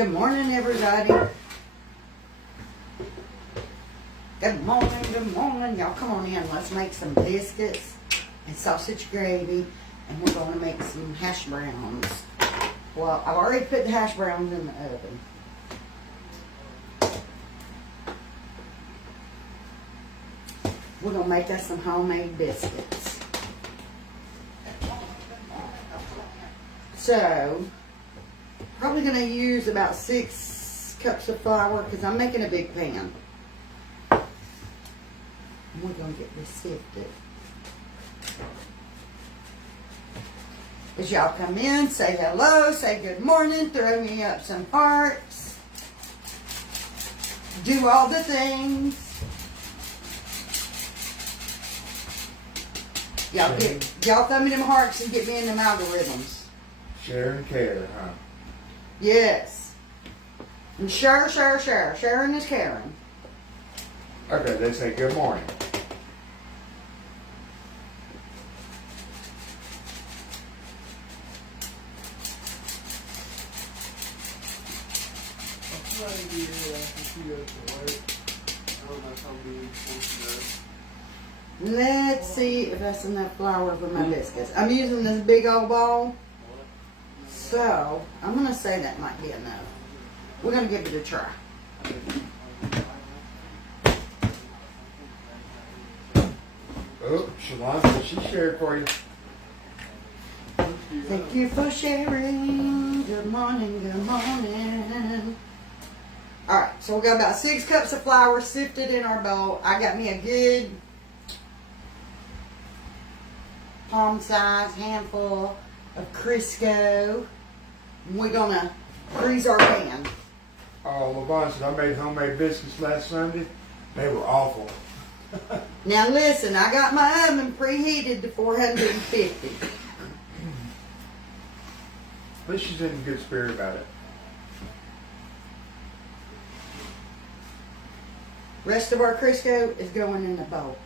Good morning, everybody. Good morning. Y'all come on in. Let's make some biscuits and sausage gravy, and we're going to make some hash browns. Well, I've already put the hash browns in the oven. We're going to make us some homemade biscuits. So, probably going to use about 6 cups of flour because I'm making a big pan. And we're going to get this sifted. As y'all come in, say hello, say good morning, throw me up some hearts. Do all the things. Y'all throw me them hearts and get me in them algorithms. Share and care, huh? Yes. And share. Sharing is caring. Okay, they say good morning. Let's see if that's enough flour for my biscuits. I'm using this big old bowl. So, I'm going to say that might be enough. We're going to give it a try. Oh, Shalonda, she shared for you. Thank you for sharing. Good morning. Alright, so we got about 6 cups of flour sifted in our bowl. I got me a good palm size handful of Crisco. We're gonna grease our pan. Oh, LaVon said I made homemade biscuits last Sunday. They were awful. Now listen, I got my oven preheated to 450. At least she's in a good spirit about it. Rest of our Crisco is going in the bowl.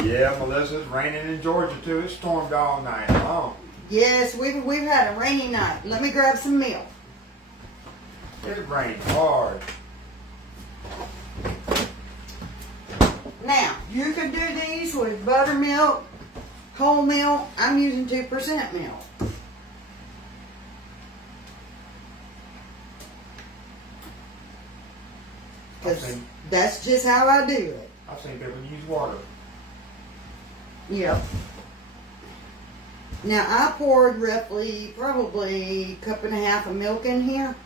Yeah, Melissa, it's raining in Georgia too. It stormed all night long. Yes, we've had a rainy night. Let me grab some milk. It rained hard. Now, you can do these with buttermilk, whole milk. I'm using 2% milk. Because that's just how I do it. I've seen people use water. Yep. Now, I poured roughly, probably a cup and a half of milk in here.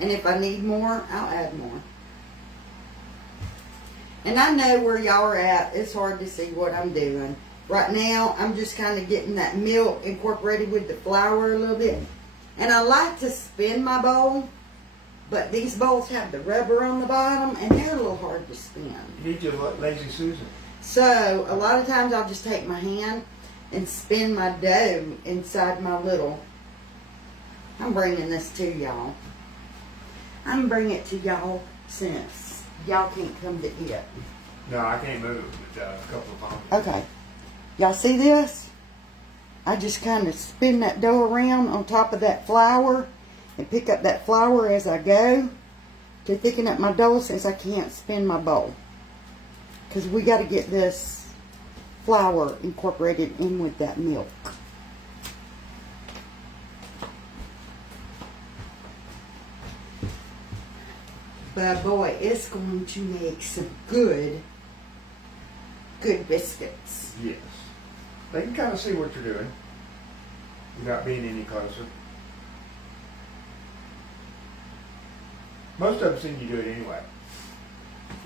And if I need more, I'll add more. And I know where y'all are at. It's hard to see what I'm doing. Right now, I'm just kind of getting that milk incorporated with the flour a little bit. And I like to spin my bowl, but these bowls have the rubber on the bottom, and they're a little hard to spin. You need your lazy Susan. So, a lot of times I'll just take my hand and spin my dough inside my little... I'm bringing this to y'all. I'm bringing it to y'all since y'all can't come to it. No, I can't move but a couple of times. Okay. Y'all see this? I just kind of spin that dough around on top of that flour and pick up that flour as I go to thicken up my dough since I can't spin my bowl. Because we got to get this flour incorporated in with that milk. But boy, it's going to make some good biscuits. Yes. They can kind of see what you're doing without being any closer. Most of them seen you do it anyway.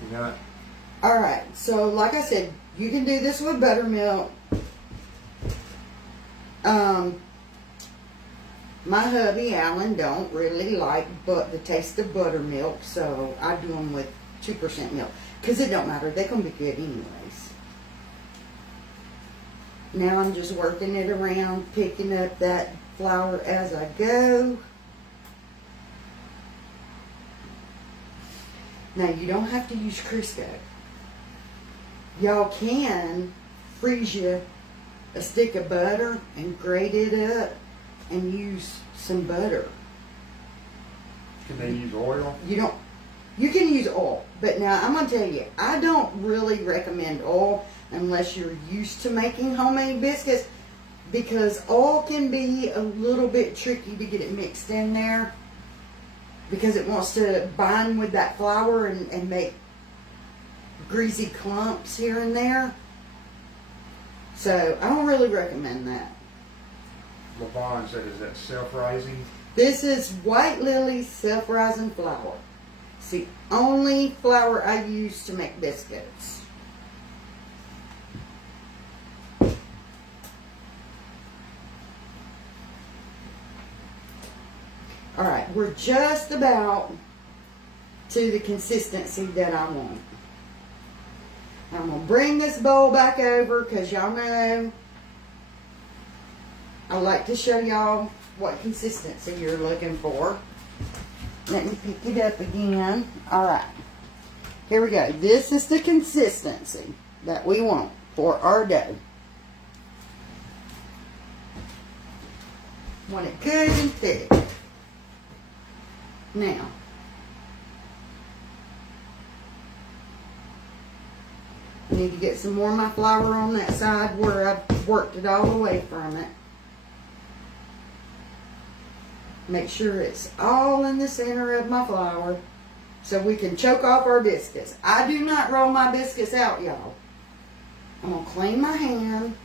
You know it? Alright, so like I said, you can do this with buttermilk. My hubby, Alan, don't really like the taste of buttermilk, so I do them with 2% milk. Because it don't matter, they're going to be good anyways. Now I'm just working it around, picking up that flour as I go. Now you don't have to use Crisco. Y'all can freeze you a stick of butter and grate it up and use some butter. Can they use oil? You can use oil, but now I'm going to tell you, I don't really recommend oil unless you're used to making homemade biscuits, because oil can be a little bit tricky to get it mixed in there, because it wants to bind with that flour and make greasy clumps here and there. So I don't really recommend that. Levon said, is that self-rising? This is White Lily's self-rising flour. It's the only flour I use to make biscuits. Alright, we're just about to the consistency that I want. I'm going to bring this bowl back over because y'all know I like to show y'all what consistency you're looking for. Let me pick it up again. Alright, here we go. This is the consistency that we want for our dough. Want it good and thick. Now, I need to get some more of my flour on that side where I've worked it all away from it. Make sure it's all in the center of my flour so we can choke off our biscuits. I do not roll my biscuits out, y'all. I'm going to clean my hand.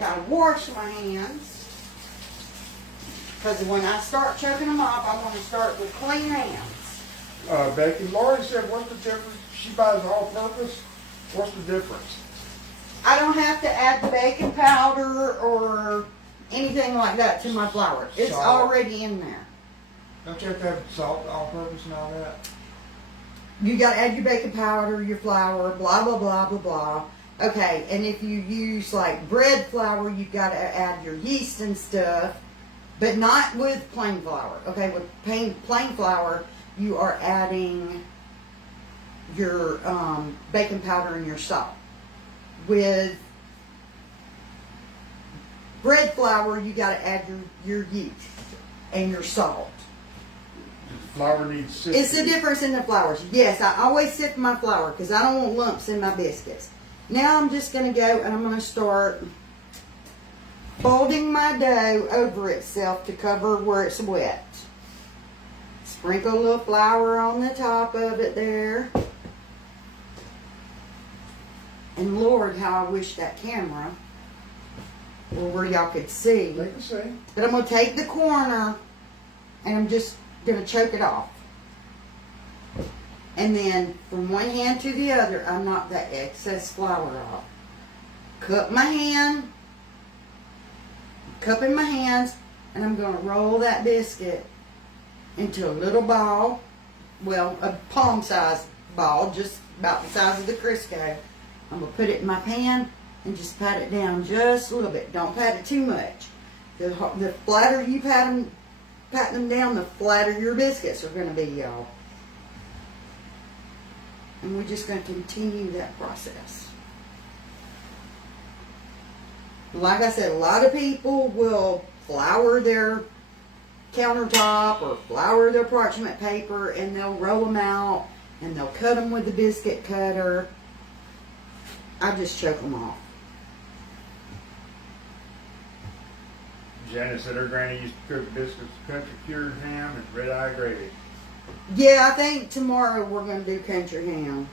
Gotta wash my hands. Because when I start choking them off, I want to start with clean hands. Becky, Lori said, what's the difference? She buys all-purpose. What's the difference? I don't have to add the baking powder or anything like that to my flour. It's Salt. already in there. Don't you have to have salt, all-purpose, and all that? You got to add your baking powder, your flour, blah, blah, blah, blah, blah. Okay, and if you use like bread flour, you've got to add your yeast and stuff, but not with plain flour. Okay, with plain flour, you are adding your baking powder and your salt. With bread flour, you got to add your yeast and your salt. The flour needs sifting. It's the difference in the flours. Yes, I always sift my flour because I don't want lumps in my biscuits. Now I'm just going to go and I'm going to start folding my dough over itself to cover where it's wet. Sprinkle a little flour on the top of it there. And Lord, how I wish that camera were where y'all could see. They can see. But I'm going to take the corner and I'm just going to choke it off. And then from one hand to the other, I knock that excess flour off. Cup my hand, cup in my hands, and I'm going to roll that biscuit into a little ball. Well, a palm-sized ball, just about the size of the Crisco. I'm going to put it in my pan and just pat it down just a little bit. Don't pat it too much. The flatter you pat them down, the flatter your biscuits are going to be, y'all. And we're just going to continue that process. Like I said, a lot of people will flour their countertop or flour their parchment paper and they'll roll them out and they'll cut them with the biscuit cutter. I just choke them off. Janet said her granny used to cook biscuits with country cured ham and red-eye gravy. Yeah, I think tomorrow we're going to do country ham.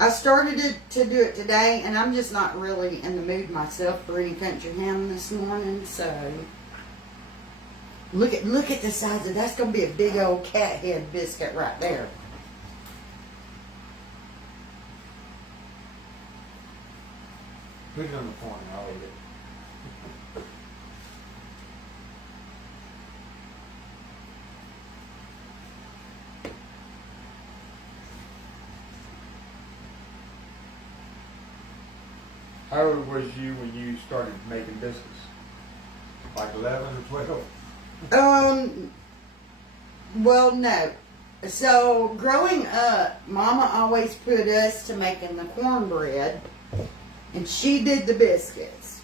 I started to do it today, and I'm just not really in the mood myself for any country ham this morning, so look at the size of that's going to be a big old cat head biscuit right there. Put it on the corner, I'll eat it. How old was you when you started making biscuits? Like 11 or 12? Well, no. So, growing up, Mama always put us to making the cornbread, and she did the biscuits.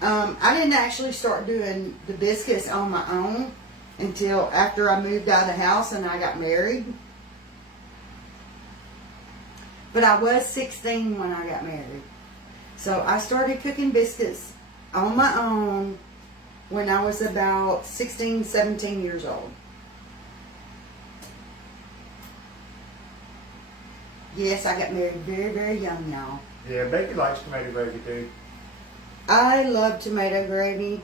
I didn't actually start doing the biscuits on my own until after I moved out of the house and I got married. But I was 16 when I got married. So I started cooking biscuits on my own when I was about 16, 17 years old. Yes, I got married very, very young, y'all. Yeah, Becky likes tomato gravy too. I love tomato gravy,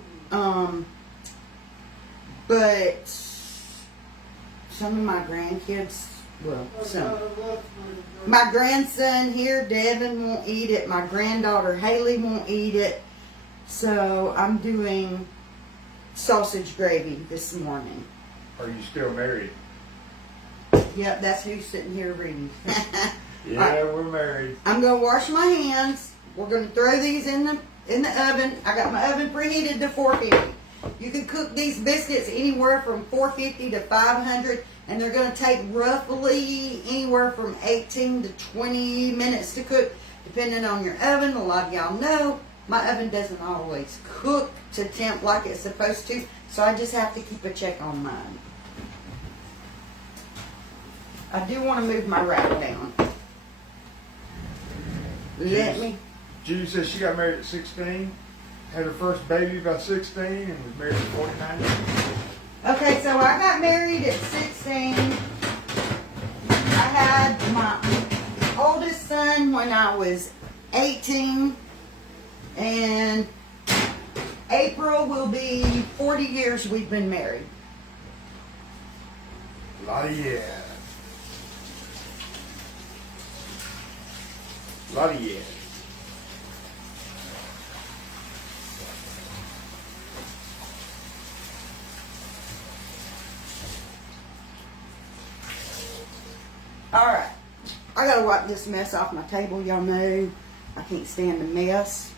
but some of my grandkids, well, some. My grandson here, Devin, won't eat it. My granddaughter, Haley, won't eat it. So I'm doing sausage gravy this morning. Are you still married? Yep, that's who's sitting here reading. Yeah, Right. we're married. I'm going to wash my hands. We're going to throw these in the oven. I got my oven preheated to 450. You can cook these biscuits anywhere from 450 to 500, and they're going to take roughly anywhere from 18 to 20 minutes to cook, depending on your oven. A lot of y'all know my oven doesn't always cook to temp like it's supposed to, so I just have to keep a check on mine. I do want to move my rack down. Let me. Judy says she got married at 16, had her first baby by 16, and was married at 49. Okay, so I got married at 16. I had my oldest son when I was 18. And April will be 40 years we've been married. A lot of yeah. A lot of yeah. Alright. I gotta wipe this mess off my table. Y'all know I can't stand a mess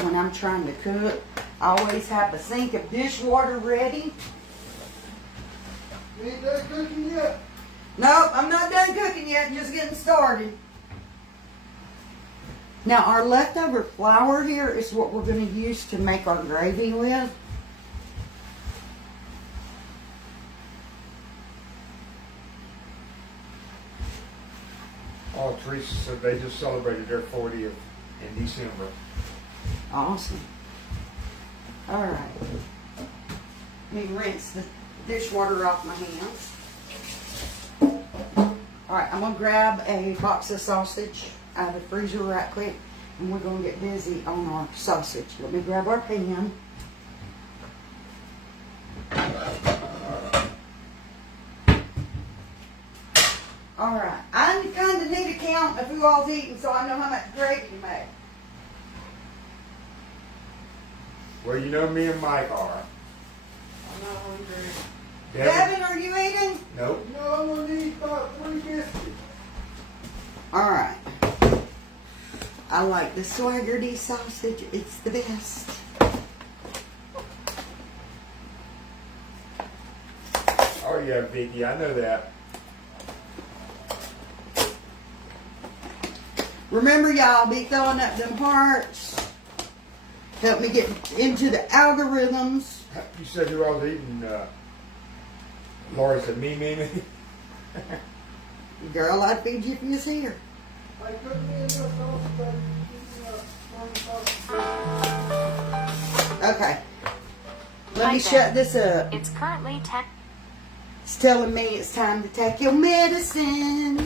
when I'm trying to cook. I always have a sink of dishwater ready. You ain't done cooking yet? Nope, I'm not done cooking yet. Just getting started. Now, our leftover flour here is what we're going to use to make our gravy with. Oh, Teresa said they just celebrated their 40th in December. Awesome. All right. Let me rinse the dishwater off my hands. All right, I'm going to grab a box of sausage out of the freezer right quick, and we're going to get busy on our sausage. Let me grab our pan. All right, I kind of need a count of who all's eating so I know how much gravy to make. Well, you know me and Mike are. I'm not hungry. Devin, are you eating? Nope. No, I'm gonna eat about 3 biscuits. All right. I like the Swaggerty sausage. It's the best. Oh yeah, Vicky, I know that. Remember, y'all, be throwing up them hearts. Help me get into the algorithms. You said who I was eating. Laura said me. Girl, I'd feed you if you was here. I cooked me enough sausage, but sausage. Okay. Let Hi me there. shut this up. It's currently 10. It's telling me it's time to take your medicine.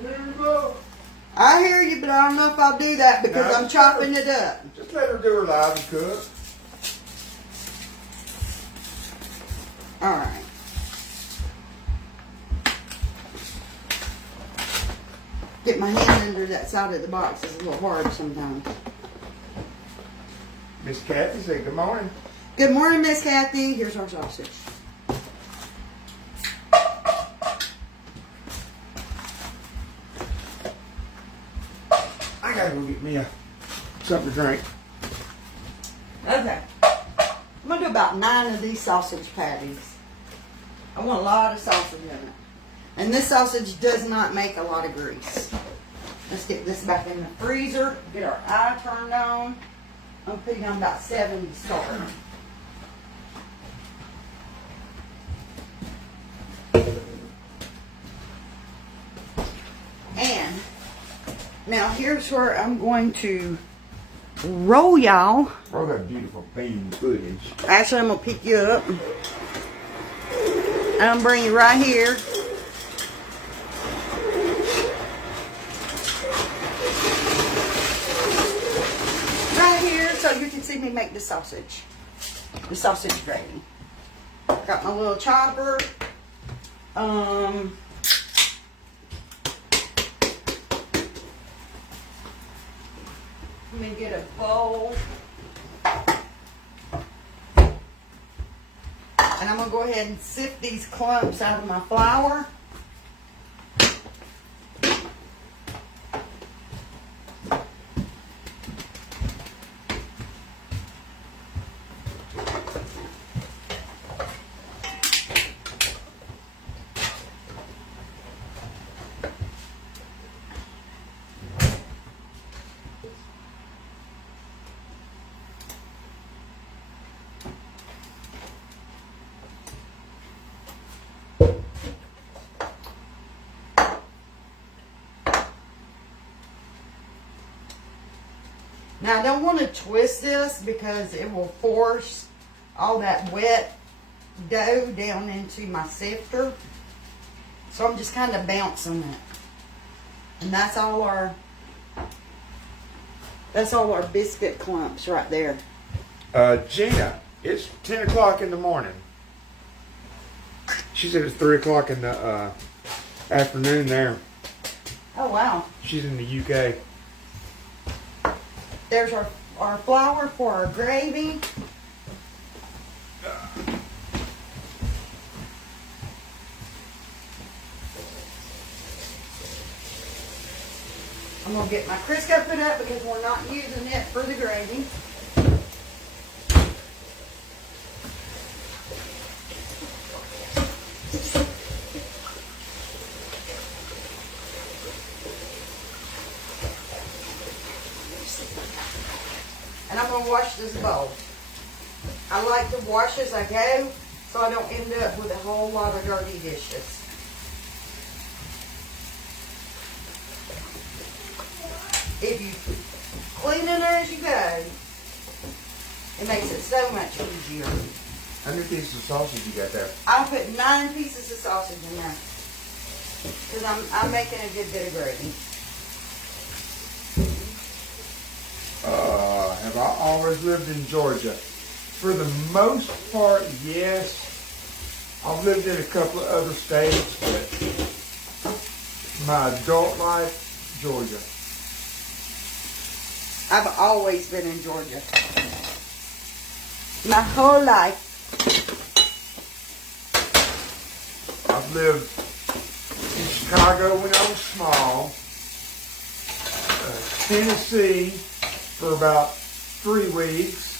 You hear me, Bo? I hear you, but I don't know if I'll do that because No, I'm chopping it up. Just let her do her live and cook. All right. Get my hand under that side of the box is a little hard sometimes. Miss Kathy said good morning. Good morning, Miss Kathy. Here's our sausage. I gotta go get me something to drink. Okay. I'm going to do about 9 of these sausage patties. I want a lot of sausage in it. And this sausage does not make a lot of grease. Let's get this back in the freezer. Get our eye turned on. I'm putting on about 70 start. And now here's where I'm going to roll y'all. Oh, that beautiful bean footage. Actually, I'm going to pick you up. And I'm bring you right here. Right here so you can see me make the sausage. The sausage gravy. Got my little chopper. Let me get a bowl. And I'm going to go ahead and sift these clumps out of my flour. Now I don't want to twist this because it will force all that wet dough down into my sifter. So I'm just kind of bouncing it. And that's all our biscuit clumps right there. Gina, it's 10 o'clock in the morning. She said it's 3 o'clock in the afternoon there. Oh wow. She's in the UK. There's our flour for our gravy. I'm going to get my Crisco put up because we're not using it for the gravy. And I'm going to wash this bowl. I like to wash as I go so I don't end up with a whole lot of dirty dishes. If you clean it as you go, it makes it so much easier. How many pieces of sausage you got there? I'll put 9 pieces of sausage in there because I'm making a good bit of gravy. Have I always lived in Georgia? For the most part, yes. I've lived in a couple of other states, but my adult life, Georgia. I've always been in Georgia. My whole life. I've lived in Chicago when I was small, Tennessee for about 3 weeks,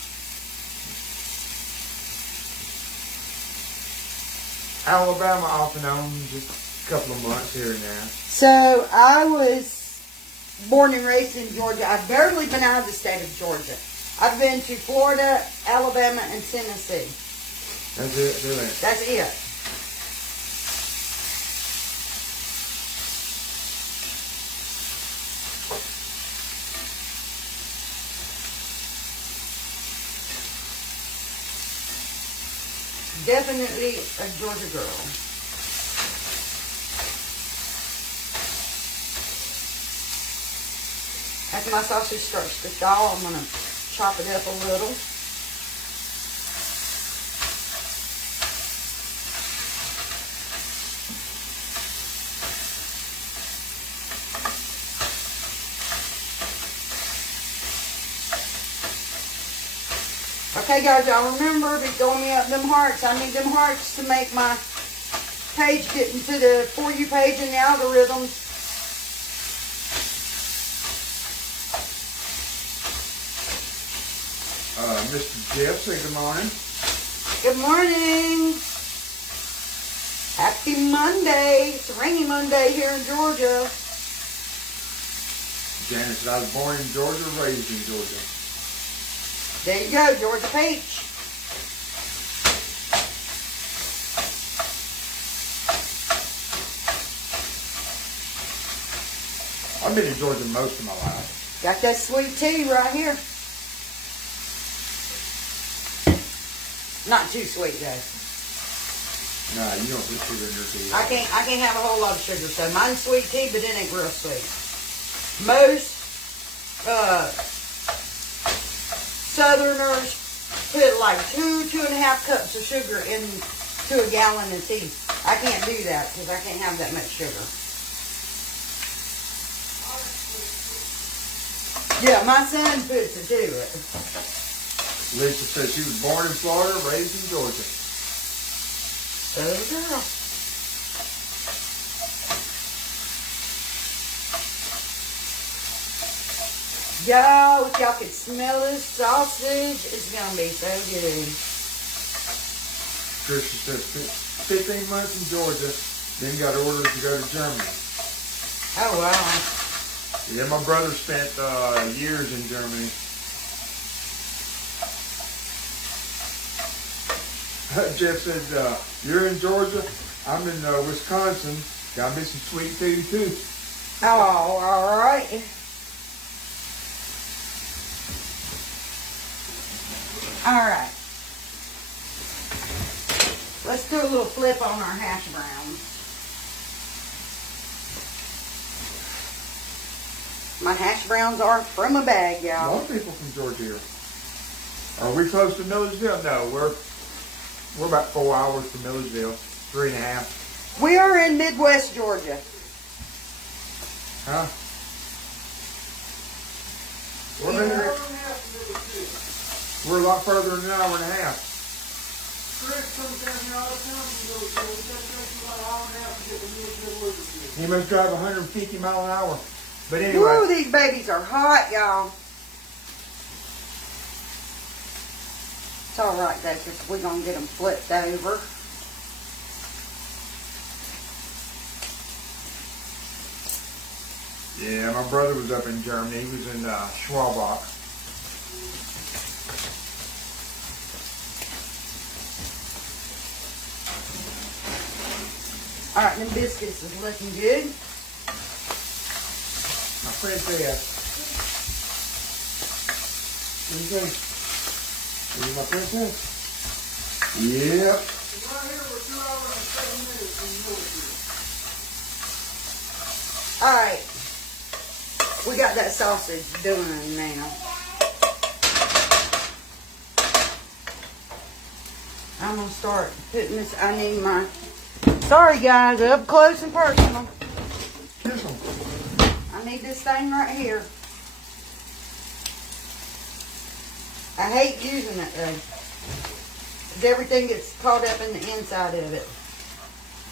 Alabama off and on, just a couple of months here and there. So I was born and raised in Georgia. I've barely been out of the state of Georgia. I've been to Florida, Alabama, and Tennessee. That's it, really. That's it. Definitely a Georgia girl. After my sausage starts to thaw, I'm going to chop it up a little. Okay guys, y'all remember, be throwing me up them hearts. I need them hearts to make my page get into the For You page in the algorithms. Mr. Jeff, say good morning. Good morning. Happy Monday. It's a rainy Monday here in Georgia. Janice said, I was born in Georgia, raised in Georgia. There you go, Georgia Peach. I've been in Georgia most of my life. Got that sweet tea right here. Not too sweet though. Nah, you don't put sugar in your tea. I can't have a whole lot of sugar, so mine's sweet tea, but it ain't real sweet. Most Southerners put like 2.5 cups of sugar into a gallon of tea. I can't do that because I can't have that much sugar. Yeah, my son puts it to it. Lisa said she was born in Florida, raised in Georgia. Southern girl. Y'all, if y'all could smell this sausage, it's gonna be so good. Tricia says 15 months in Georgia, then got orders to go to Germany. Oh wow. Yeah, my brother spent years in Germany. Jeff said, you're in Georgia, I'm in Wisconsin. Got me some sweet tea too. Oh, all right. All right. Let's do a little flip on our hash browns. My hash browns are from a bag, A y'all. lot of people from Georgia here. Are we close to Milledgeville? No, we're about 4 hours from Milledgeville, 3.5. We are in Midwest Georgia. Huh? We're, Yeah. here- we're a lot further than an hour and a half. Chris comes down here all the time from Milledgeville. It takes us about an hour and a half to get to Milledgeville. He must drive 150 miles an hour. But Woo, anyway, these babies are hot, y'all. It's all right, though, because we're going to get them flipped over. yeah, my brother was up in Germany. He was in Schwabach. All right, them biscuits is looking good. My princess. What do you think? Is it my princess? Yep. Right here, we're 2 hours and 7 minutes from Milledgeville. All right. We got that sausage done now. I'm going to start putting this. I need my... Sorry, guys. Up close and personal. This one. I need this thing right here. I hate using it, though. Because everything gets caught up in the inside of it.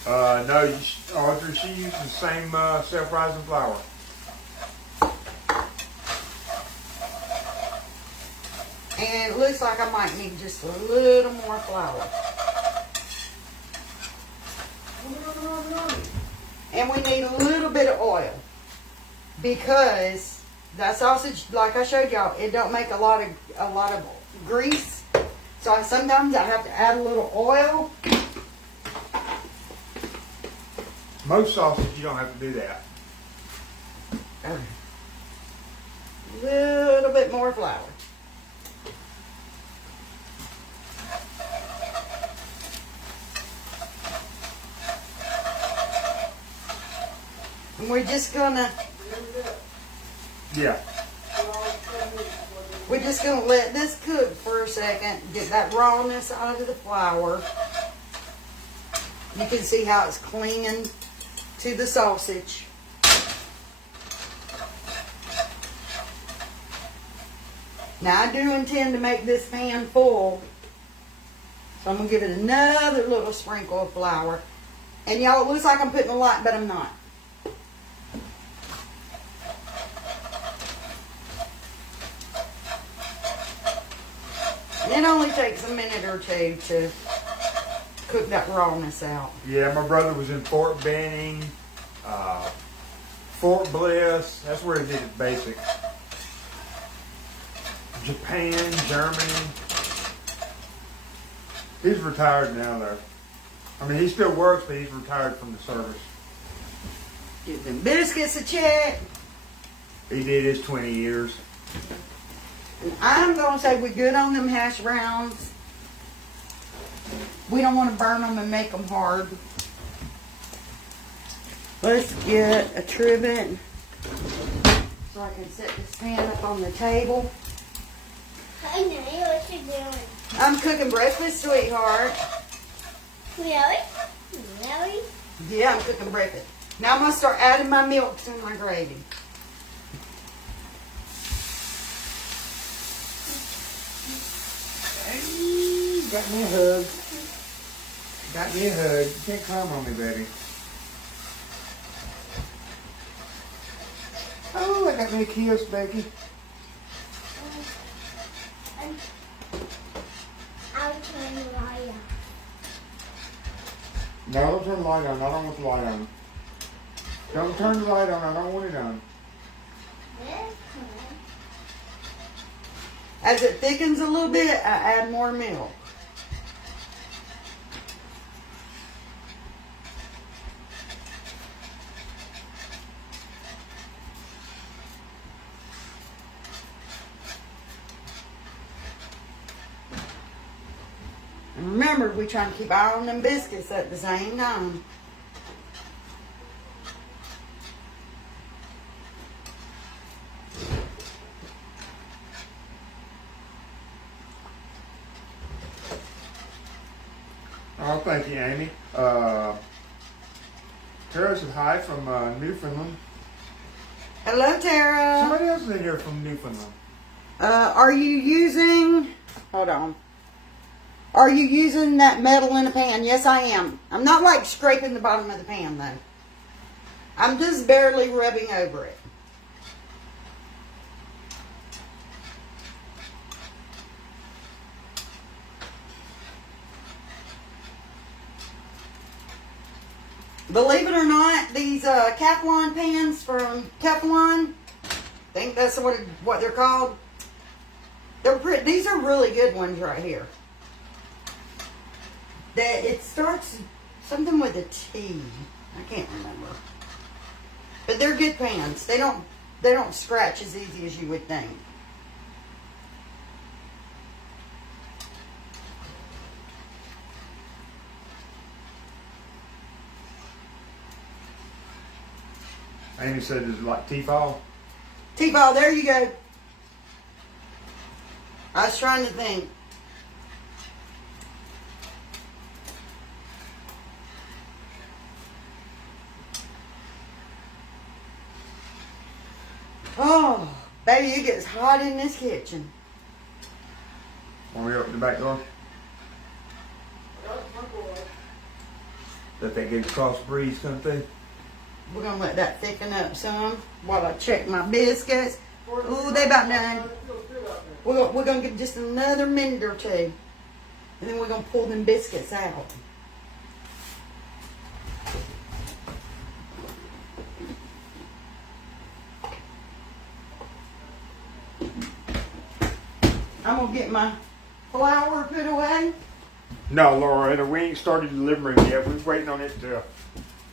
No, Audrey, she used the same self-rising flour. And it looks like I might need just a little more flour. And we need a little bit of oil. Because that sausage, like I showed y'all, it don't make a lot of grease. So sometimes I have to add a little oil. Most sausage, you don't have to do that. A little bit more flour. And we're just gonna Yeah. let this cook for a second, get that rawness out of the flour. You can see how it's clinging to the sausage. Now I do intend to make this pan full, so I'm gonna give it another little sprinkle of flour. And y'all, it looks like I'm putting a lot, but I'm not. It only takes a minute or two to cook that rawness out. Yeah, my brother was in Fort Benning, Fort Bliss. That's where he did it basic. Japan, Germany. He's retired now, though. I mean, he still works, but he's retired from the service. Give them biscuits a check. He did his 20 years. And I'm going to say we're good on them hash browns. We don't want to burn them and make them hard. Let's get a trivet so I can set this pan up on the table. Hey, Nanny, what you doing? I'm cooking breakfast, sweetheart. Really? Really? Yeah, I'm cooking breakfast. Now I'm going to start adding my milk to my gravy. Got me a hug. Got me a hug. You can't climb on me, baby. Oh, I got me a kiss, Becky. I'll turn the light on. No, don't turn the light on. I don't want the light on. Don't turn the light on. I don't want it on. This one. As it thickens a little bit, I add more milk. And remember, we trying to keep eye on them biscuits at the same time. Oh, thank you, Amy. Tara said hi from Newfoundland. Hello, Tara. Somebody else is in here from Newfoundland. Are you using... Hold on. Are you using that metal in a pan? Yes, I am. I'm not like scraping the bottom of the pan, though. I'm just barely rubbing over it. Believe it or not, these Teflon pans from Teflon, I think that's what they're called. These are really good ones right here. It starts something with a T. I can't remember. But they're good pans. They don't scratch as easy as you would think. Amy said it's like T-Fall. T-ball, there you go. I was trying to think. Oh, baby, it gets hot in this kitchen. Want me to open the back door? Let that get across the breeze come through. We're going to let that thicken up some while I check my biscuits. Ooh, they about done. We're going to give just another minute or two. And then we're going to pull them biscuits out. I'm going to get my flour put away. No, Laura, we ain't started delivering yet. We're waiting on it to...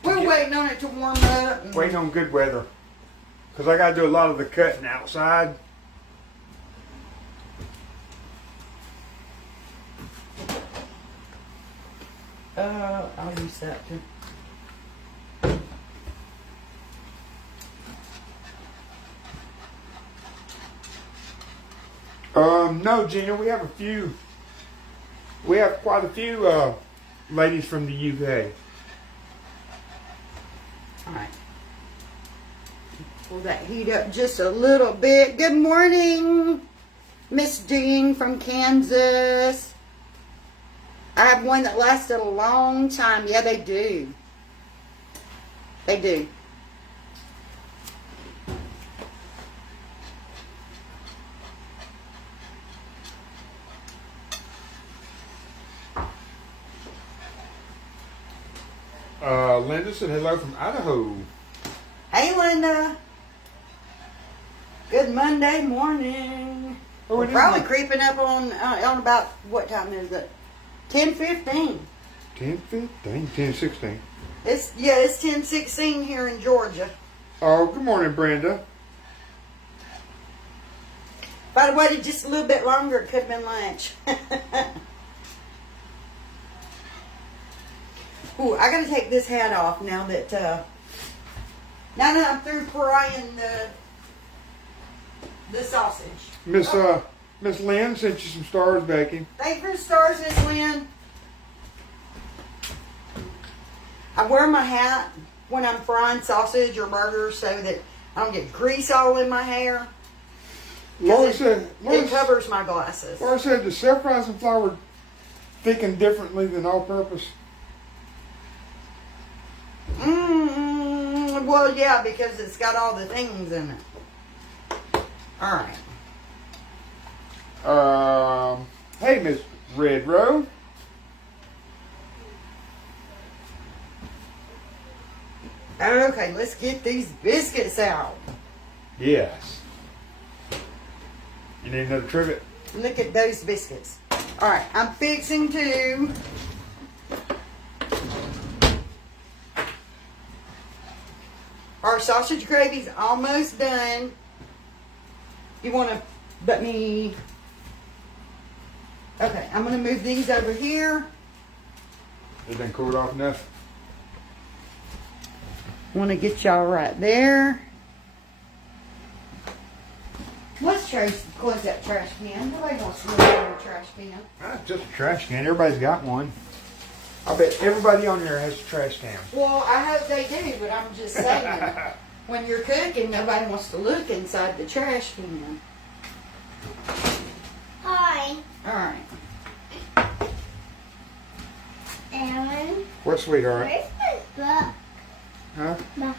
We're waiting on it to warm up. Waiting on good weather. Because I got to do a lot of the cutting outside. I'll use that too. No, Gina, we have quite a few ladies from the UK. Alright. Pull that heat up just a little bit. Good morning, Miss Jean from Kansas. I have one that lasted a long time. Yeah, they do. They do. Linda said hello from Idaho. Hey, Linda. Good Monday morning. Oh, We're it is probably Mon- creeping up on about, what time is it? 10:15. 10:15, 10:16. It's 10:16 here in Georgia. Oh, good morning, Brenda. If I'd waited just a little bit longer, it could have been lunch. Ooh, I gotta take this hat off now that now that I'm through frying the sausage. Miss Lynn sent you some stars baking. Thank you for the stars, Miss Lynn. I wear my hat when I'm frying sausage or burgers so that I don't get grease all in my hair. Laura It said covers my glasses. the self-rising flour thickened differently than all-purpose. Well, yeah, because it's got all the things in it. All right. Hey, Miss Red Row. Okay, let's get these biscuits out. Yes. You need another trivet? Look at those biscuits. All right, I'm fixing to our sausage gravy's almost done. You want to let me... Okay, I'm going to move these over here. It done cooled off enough? Want to get y'all right there. Let's close that trash can. Nobody wants to live in a trash can. Just a trash can. Everybody's got one. I bet everybody on there has a trash can. Well, I hope they do, but I'm just saying. When you're cooking, nobody wants to look inside the trash can. Hi, All right. Aaron. What, sweetheart? Where's my book? Huh? My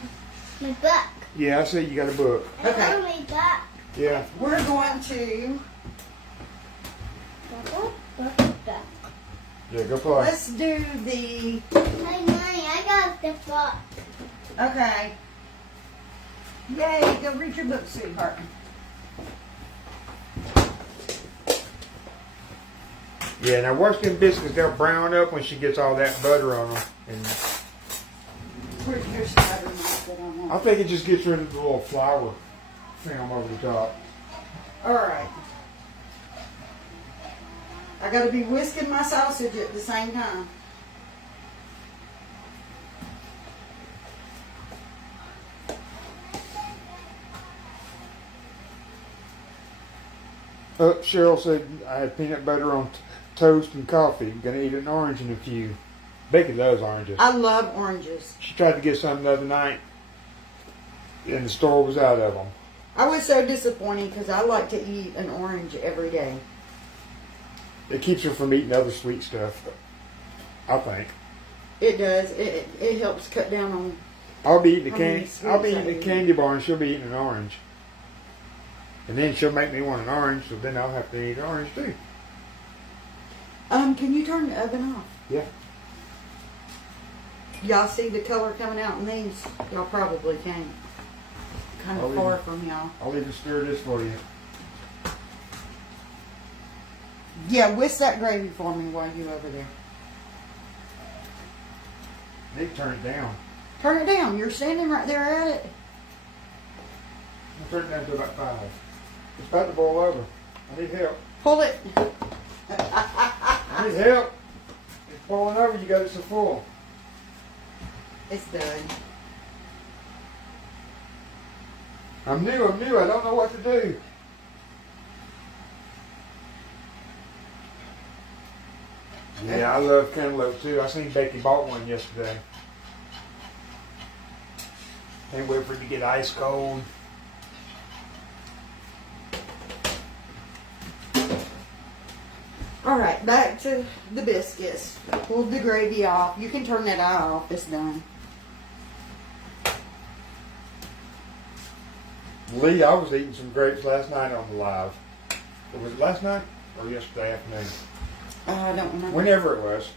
book. Yeah, I see you got a book. I Okay. want my book. Yeah. We're going to... Book. Yeah, go play. Let's do the... Hey, Mommy, I got the book. Okay. Yay, go read your book, sweetheart. Yeah, now watch them biscuits. They'll brown up when she gets all that butter on them. And Here's some butter knife that I I want. think it just gets rid of the little flour film over the top. All right. I got to be whisking my sausage at the same time. Cheryl said I had peanut butter on toast and coffee. Gonna eat an orange in a few. Becky loves oranges. I love oranges. She tried to get some the other night, and the store was out of them. I was so disappointed because I like to eat an orange every day. It keeps her from eating other sweet stuff, I think. It does. It helps cut down on... I'll be eating How many I'll be sweets eating I a eat? candy bar, and she'll be eating an orange. And then she'll make me want an orange, so then I'll have to eat an orange too. Can you turn the oven off? Yeah. Y'all see the color coming out in these? Y'all probably can't. Kind I'll of leave far it. from y'all. I'll even stir this for you. Yeah, whisk that gravy for me while you're over there. Need to turn it down. Turn it down. You're standing right there at it. I'll turn it down to about 5. It's about to boil over. I need help. Pull it. I need help. It's boiling over. You got it so full. It's done. I'm new. I don't know what to do. Yeah, I love cantaloupe too. I seen Becky bought one yesterday. Can't wait for it to get ice cold. All right, back to the biscuits. Pulled the gravy off. You can turn that eye off. It's done. Lee, I was eating some grapes last night on the live. Was it last night or yesterday afternoon? I don't remember. Whenever it was.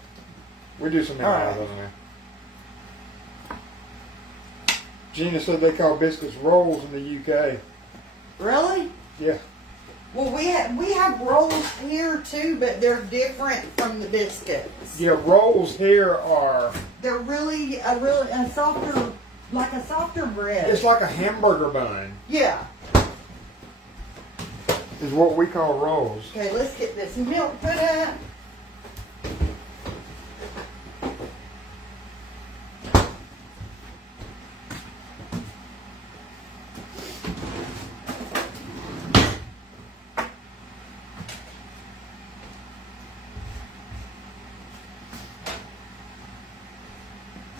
We do some All right. live on there. Gina said they call biscuits rolls in the UK. Really? Yeah. Well, we have rolls here too, but they're different from the biscuits. Yeah, rolls here are... They're really a softer, like a softer bread. It's like a hamburger bun, Yeah. is what we call rolls. Okay, let's get this milk put up.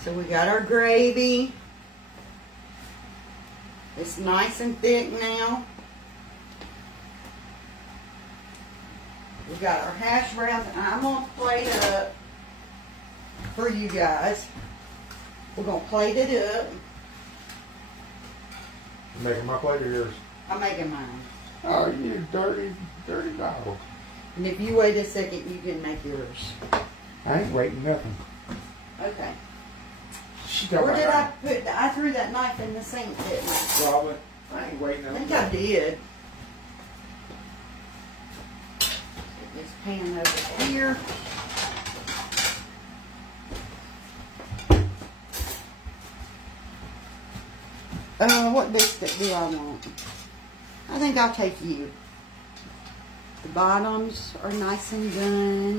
So we got our gravy. It's nice and thick now. We got our hash browns, and I'm going to plate up for you guys. We're going to plate it up. You making my plate or yours? I'm making mine. Oh, you dirty, dirty dog. And if you wait a second, you can make yours. I ain't waiting nothing. Okay. Where Where did I put? I threw that knife in the sink, didn't I? Probably. I ain't waiting I nothing. think I did. Get this pan over here. What biscuit do I want? I think I'll take you. The bottoms are nice and done.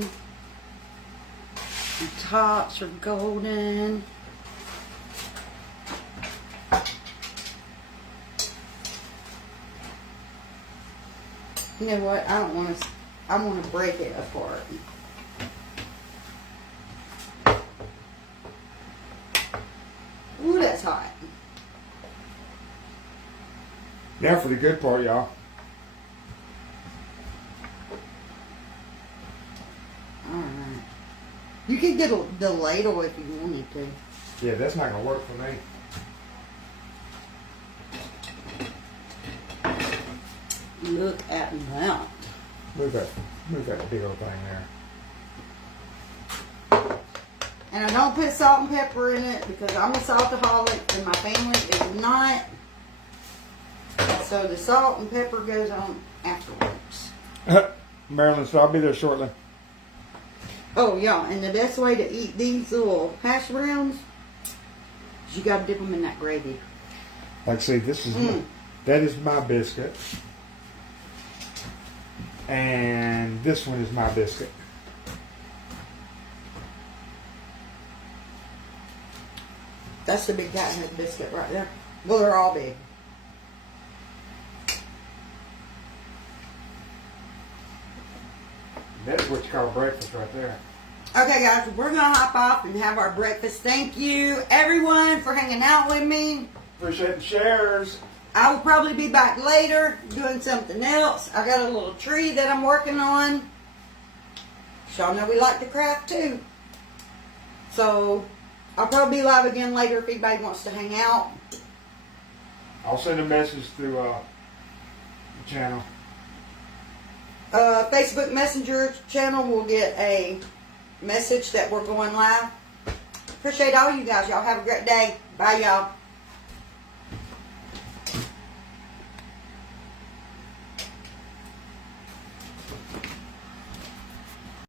The tops are golden. You know what? I don't want to. I want to break it apart. Ooh, that's hot. Now for the good part, y'all. All right. You could get the ladle if you wanted to. Yeah, that's not gonna work for me. Look at that. Move that big old thing there. And I don't put salt and pepper in it because I'm a saltaholic and my family is not. So the salt and pepper goes on afterwards. Marilyn, so I'll be there shortly. Oh yeah, and the best way to eat these little hash browns is you gotta dip them in that gravy. Like, see, this is that is my biscuit, and this one is my biscuit. That's the big cat head biscuit right there. Well, they're all big. That's what you call breakfast right there. Okay, guys, we're going to hop off and have our breakfast. Thank you, everyone, for hanging out with me. Appreciate the shares. I will probably be back later doing something else. I got a little tree that I'm working on. Y'all know we like to craft, too. So, I'll probably be live again later if anybody wants to hang out. I'll send a message through the channel. Facebook Messenger channel will get a message that we're going live. Appreciate all you guys. Y'all have a great day. Bye, y'all.